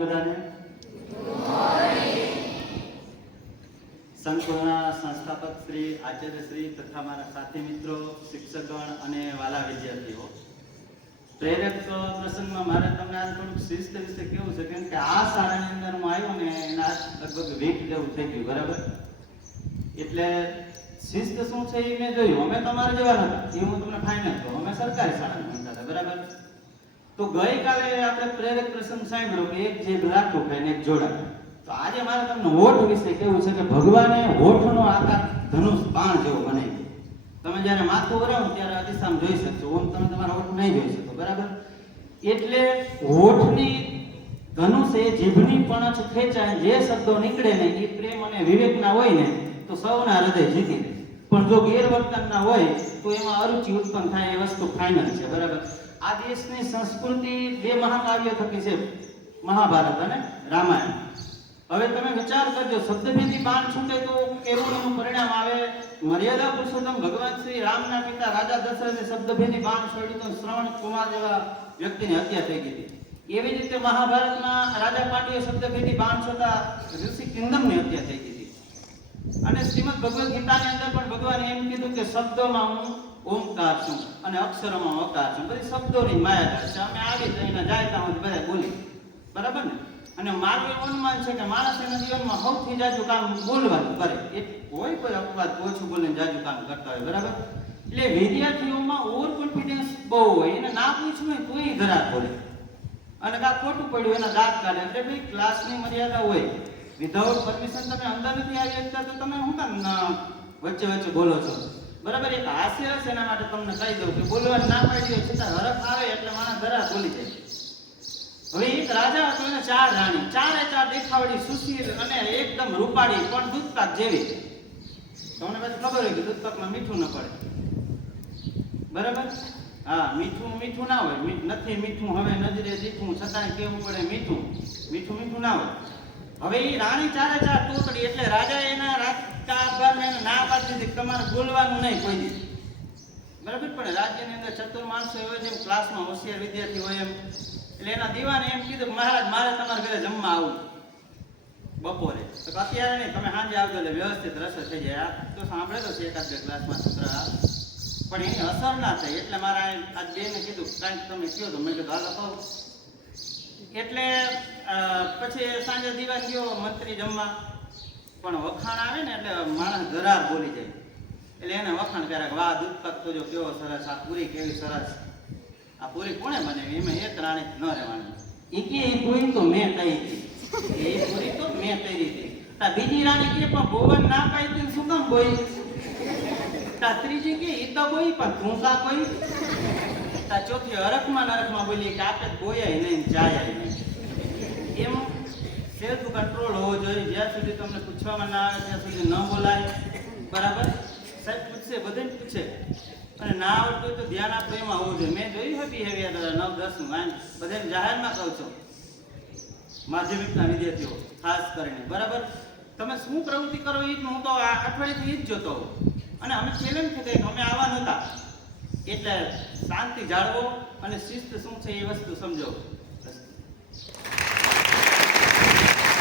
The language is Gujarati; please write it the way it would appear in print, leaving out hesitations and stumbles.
બધાને સંકુલના સંસ્થાપક શ્રી આચાર્ય શ્રી તથા મારા સાથી મિત્રો, શિક્ષકગણ અને વાલા વિદ્યાર્થીઓ, પ્રેરક પ્રસંગમાં મારે તમને આજ થોડુંક શિસ્ત વિશે કેવું છે, કેમ કે આ શાળાની અંદર હું આવ્યો ને એના લગભગ વીક જેવું થઈ ગયું, બરાબર? એટલે શિસ્ત શું છે એ મેં જોયું. અમે તમારા જેવા નતા, એ હું તમને ફાઇનલ કહું, અમે સરકારી શાળામાં ભણતા હતા, બરાબર? તો ગઈકાલે આપણે પ્રેરક પ્રસંગ સાંભળ્યો કે એક જીભ લાખું ખાય ને એક જોડા. તો આજે મારે તમને હોઠ વિશે કેવું છે કે ભગવાને હોઠનો આકાર ધનુષ બાણ જેવો બનાવી દીધો. તમે જ્યારે માથું વરાવો ત્યારે અતિસામ જોઈ શકશો, ઓમ તમે તમારા હોઠ નહીં જોઈ શકો, બરાબર? એટલે હોઠની ધનુષ એ જીભની પણછ ખેંચાય, જે શબ્દો નીકળે ને એ પ્રેમ અને વિવેકના હોય ને તો સૌના હૃદય જીતી લે. પણ જો ગેરવર્તનના હોય તો એમાં અરુચિ ઉત્પન્ન થાય. એ વસ્તુ ફાઇનલ છે, બરાબર? આ દેશની સંસ્કૃતિ બે મહાકાવ્ય થકી છે, મહાભારત અને રામાયણ. હવે તમે વિચાર કરજો, શબ્દભેદી બાણ છૂટે તો કેવું એનું પરિણામ આવે. મર્યાદા પુરુષોત્તમ ભગવાન શ્રી રામના પિતા રાજા દશરથે શબ્દભેદી બાણ છોડ્યું તો શ્રવણ કુમાર જેવા વ્યક્તિની હત્યા થઈ ગઈ. એવી જ રીતે મહાભારતમાં રાજા પાંડવે શબ્દભેદી બાણ છોડતા ઋષિ કિંદમની હત્યા થઈ ગઈ. અને શ્રીમદ ભગવદ ગીતાની અંદર પણ ભગવાને એમ કીધું કે શબ્દોમાં હું ઓમકાર છું અને અક્ષરોમાં અકાર છું. બધી શબ્દોની માયા છે. અમે આવી જઈને જાય ત્યાં બધા બોલી, બરાબર ને? અને મારું એવું અનુમાન છે કે માણસ એના જીવનમાં સૌથી જાજુ કામ બોલવાનું કરે. એ કોઈ અપવાદ ઓછું બોલીને જાજુ કામ કરતા હોય, બરાબર? એટલે વિદ્યાર્થીઓમાં ઓવર કોન્ફિડન્સ બહુ હોય. એને ના પૂછવું હોય તોય ધરાક બોલે, અને કાં ખોટું પડ્યું એના દાંત કાઢે. એટલે ભાઈ ક્લાસની મર્યાદા હોય. વિધાઉટ પરમિશન તમે અંદર નથી આવી શકતા તો તમે શું કામ વચ્ચે વચ્ચે બોલો છો, બરાબર? એક હાસ્ય છે, એના માટે તમને કહી દઉં કે બોલવા ના પાડી છતાં હરખ આવે એટલે માણસ ધરા બોલી જાય. હવે એક રાજા હતો, એને 4 રાણી, ચારે ચાર દેખાવડી, સુશીલ અને એકદમ રૂપાળી, પણ દૂધપાક જેવી. તમને પછી ખબર હોય કે દૂધપાકમાં મીઠું ન પડે, બરાબર? હા, મીઠું ના હોય. નથી મીઠું, હવે નજરે દીઠું, છતાં કેવું પડે મીઠું ના હોય. હવે એ રાણી ચારે ચાર તોતડી, એટલે રાજા એના રાજકારભારને ના પાડી દીધી, તમારે બોલવાનું નહીં કોઈ દી, બરાબર? પણ રાજ્યની અંદર ચતુર માણસો હોય, જેમ ક્લાસમાં હોશિયાર વિદ્યાર્થી હોય એમ. એટલે એના દીવાને એમ કીધું, મહારાજ મારે તમારા ઘરે જમવા આવું બપોરે. તો અત્યારે નહીં, તમે સાંજે આવજો એટલે વ્યવસ્થિત રસોઈ થઈ જાય. આ તો સાંભળે તો છે એકાદ બે ક્લાસમાં છોકરા, પણ એની અસર ના થઈ. એટલે મારા આજ બેને કીધું કાંઈક તમે કહો તો મેં કીધું હાલો કહું. એટલે પછી સાંજે દીવાન ગયો મંત્રી જમવા. પણ વખાણ આવે ને એટલે માણસ ધરાર બોલી જાય. એટલે એને વખાણ કરે, વાહ દૂધપાક તો જો કેવો સરસ, આ પૂરી કેવી સરસ, આ પૂરી કોણે બનાવી? એમાં એક રાણી ન રહેવાની. એ કે એ પૂરી તો મેં તળી હતી, એ પૂરી તો મેં તળી હતી. તા બીજી રાણી કે પણ ભોવન ના પાઈ હતી શું કામ બોઈ? તા ત્રીજી કે એ તો બોઈ પણ તું કા બોઈ? તા ચોથી હરખમાં બોલી કે આપણે બોયાય નહીં જાય નહીં. એમ સેલ્ફ કંટ્રોલ હોવો જોઈએ. જ્યાં સુધી તમને પૂછવામાં ના આવે ત્યાં સુધી ન બોલાય, બરાબર? સાહેબ પૂછશે, બધાને પૂછે, અને ના આવડતું હોય તો ધ્યાન આપવું એમાં હોવું જોઈએ. મેં જોયું હોય બિહેવિયર 9-10 નું બધાને જાહેરમાં કહું છું, માધ્યમિકના વિદ્યાર્થીઓ ખાસ કરીને, બરાબર? તમે શું પ્રવૃત્તિ કરો એ હું તો આ અઠવાડિયેથી જ જોતો હોઉં. અને અમે ચેલેન્જ થઈ ગઈ, અમે આવા નહોતા. એટલે શાંતિ જાળવો અને શિસ્ત શું છે એ વસ્તુ સમજો.